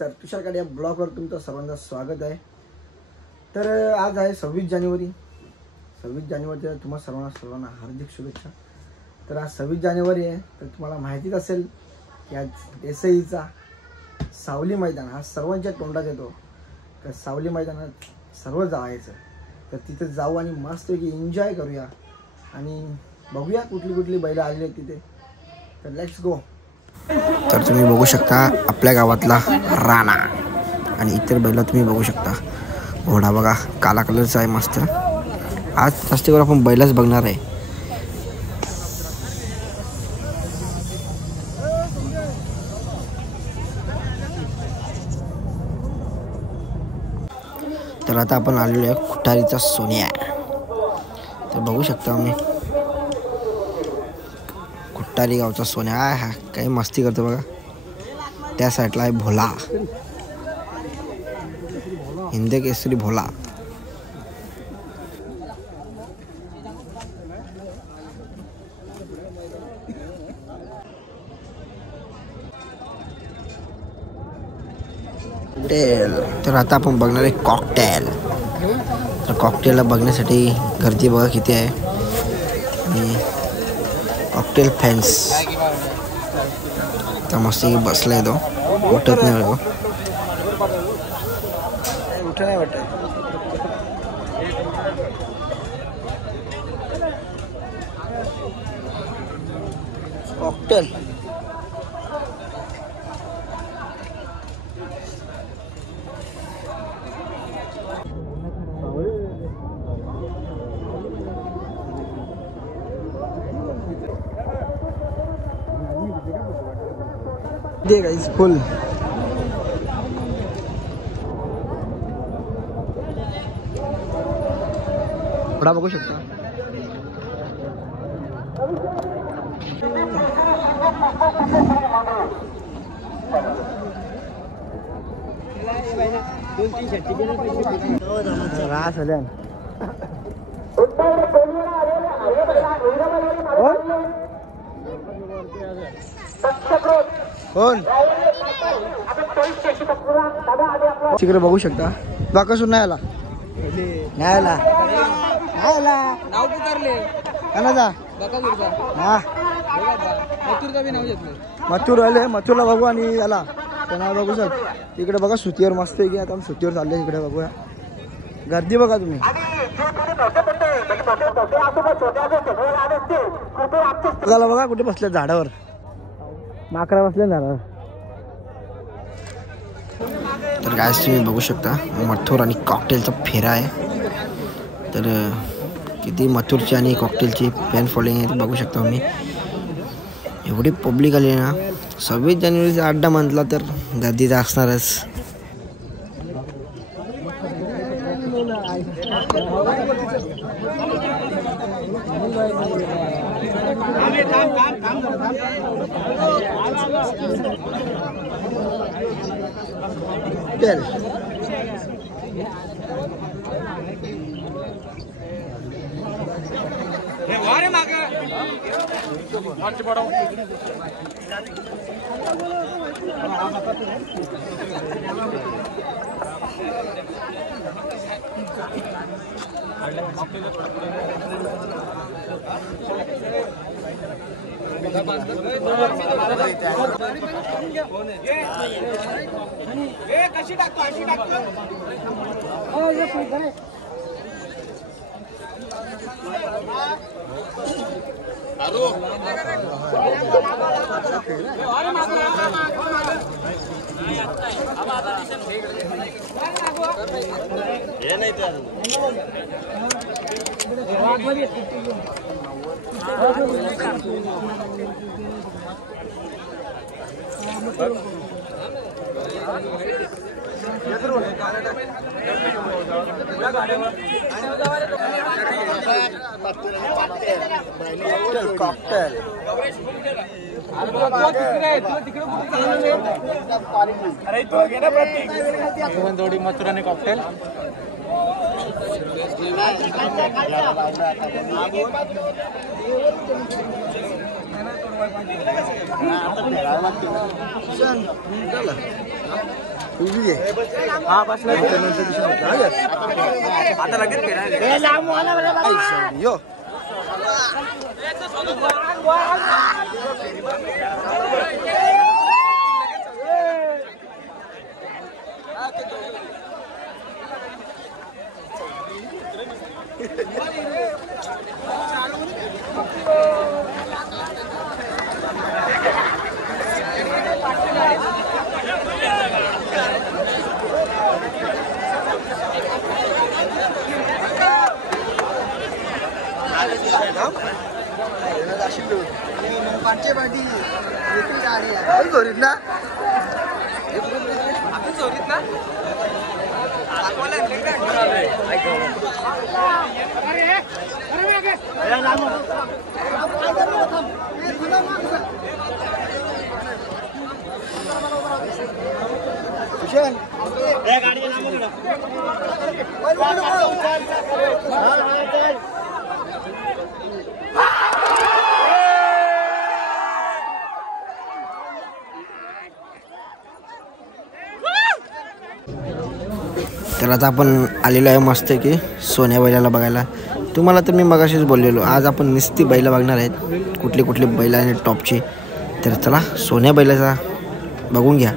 तर तुषारकडे या ब्लॉगवर तुमचं सर्वांचं स्वागत आहे। तर आज आहे 26 जानेवारी। 26 जानेवारीच्या तुम्हा सर्वांना हार्दिक शुभेच्छा। तर आज 26 जानेवारी आहे, तर तुम्हाला माहितीच असेल की आज देसाईचा सावली मैदान हा सर्वांच्या तोंडात येतो। तर सावली मैदानात सर्व जायचं, तर तिथे जाऊ आणि मस्तपैकी एन्जॉय करूया आणि बघूया कुठली कुठली बैल आलेली आहेत तिथे। तर लेट्स गो। तर तुम्ही बघू शकता आपल्या गावातला राणा आणि इतर बैल तुम्ही बघू शकता। घोडा बघा काला कलरचा आहे मस्त। आज जास्त करून आपण बैलच बघणार आहे। तर आता आपण आलेलो आहे खुटारीचा सोन्या। तर बघू शकता मी खुटारी गावचा सोन्या हा काही मस्ती करतो बघा। त्या साईडला आहे भोला, हिंद केसरी भोला। तर आता आपण बघणार आहे कॉकटेल। तर कॉकटेलला बघण्यासाठी गर्दी बघा किती आहे आणि कॉकटेल फॅन्स तर मस्त बसलाय तो, उठत नाही तो, उठत नाही वाटत। कॉकटेल देगा इस फुल थोड़ा बघू शकता। रास आल्यान तिकडे बघू शकता। बाकासून नाही आला, नाही आला, नाही आला, नाव पुकारले कानाचा हा मथुरचा बी नाव घेतलं। मथुर आले, मथुरला बघू आणि याला तर नाव बघू सर। तिकडे बघा सुतीवर मस्त आहे की आता सुतीवर चालले, तिकडे बघूया गर्दी बघा तुम्ही। बघायला बघा कुठे बसले झाडावर, माकरा बसले झाडावर। तर गाइस तुम्ही बघू शकता मथुर आणि कॉकटेलचा फेरा आहे। तर किती मथुरची आणि कॉकटेलची फॅन फॉलोइंग आहे ते बघू शकता तुम्ही। एवढी पब्लिक आली ना, 26 जानेवारीचा अड्डा म्हटला तर गर्दी तर असणारच। कशी टाकतो अशी टाकतो कॉकटेल अरे तो गेला प्रतीक दोडी मथुराने कॉकटेल उभी आहे हा बसला आता लगेच यो तर आता आपण आलेलो आहे मस्त की सोन्या बैलाला बघायला. तुम्हाला तर मी मगाशीच बोललेलो, आज आपण नुसती बैला बघणार आहेत, कुठले कुठले बैल आहेत टॉपचे. तर चला सोन्या बैलाचा बघून घ्या.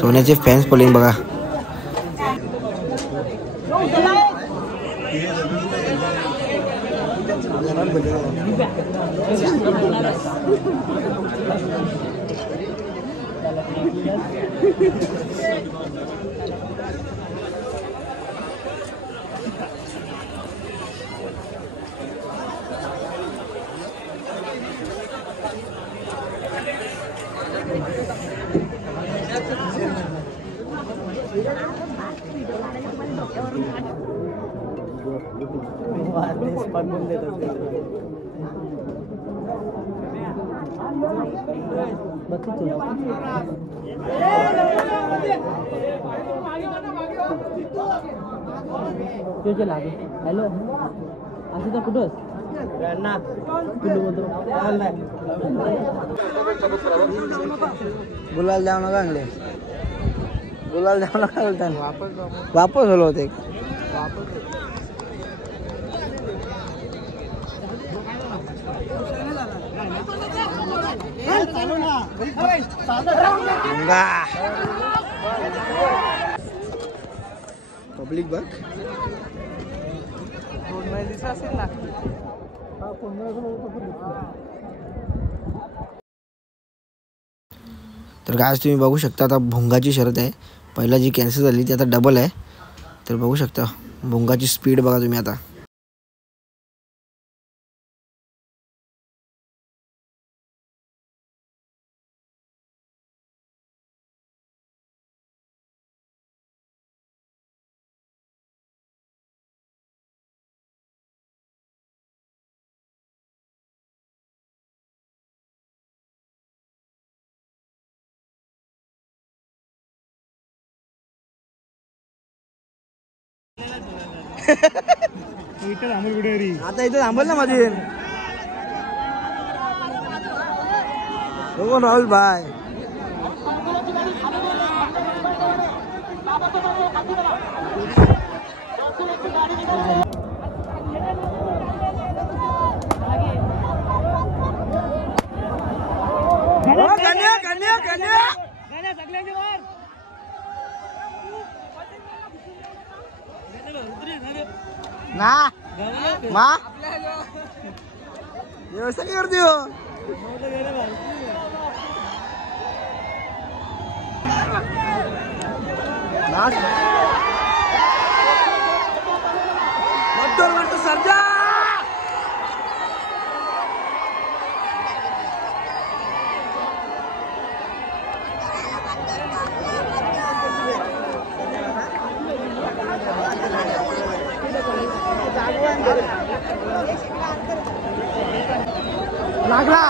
सोन्याचे फॅन्स फॉलोइंग बघा. हॅलो असं कुठं गुलाल द्याव नका अंगले, गुलाल द्याव नका बोलताना वापस झालो होते. पब्लिक बघ तर आज तुम्ही बघू शकता. आता भुंगाची शर्यत आहे. पहिला जी कॅन्सल झाली ती आता डबल आहे. तर बघू शकता भुंगाची स्पीड बघा तुम्ही आता. आता इथं थांबल ना मध्ये राहुल भाई. ना मा व्यवस्था काय करते हो. सर्जा लागला.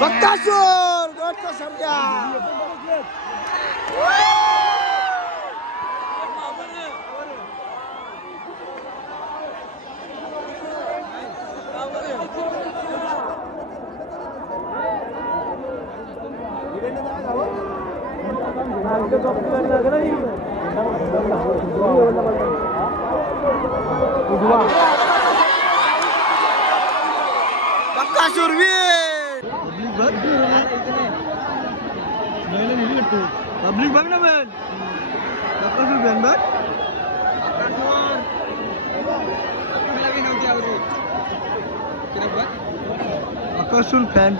बक्कासूर गोटचा सर्जा. पक्का शूरवीर पब्लिक बघ ना बघ आकर्षण फॅन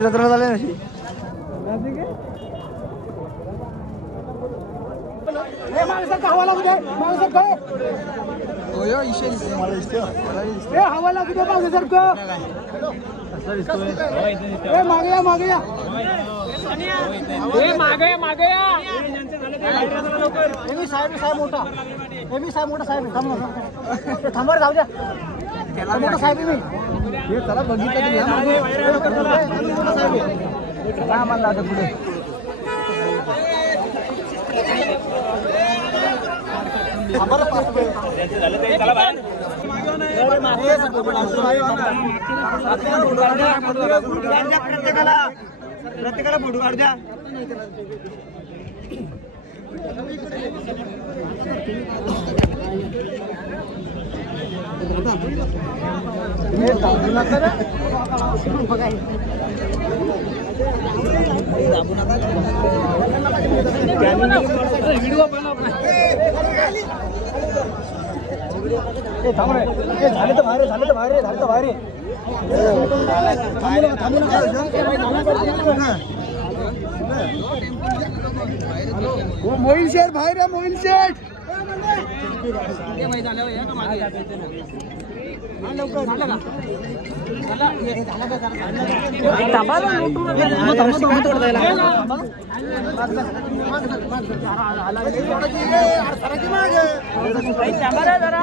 झाले नशी हवा लागू दे हवा लागू दे माझ्यासारखं मागे या मागे या मागे या साहेब मोठा साहेब मोठा साहेब थांबा जाऊ द्या मोठा साहेब मी हे चला बघितलं आम्हाला आता पुढे प्रत्येकाला फोटो काढ द्या झाले तर बाहेर मोहिल शेठ बाहेर आहे मोहिल शेठ जरा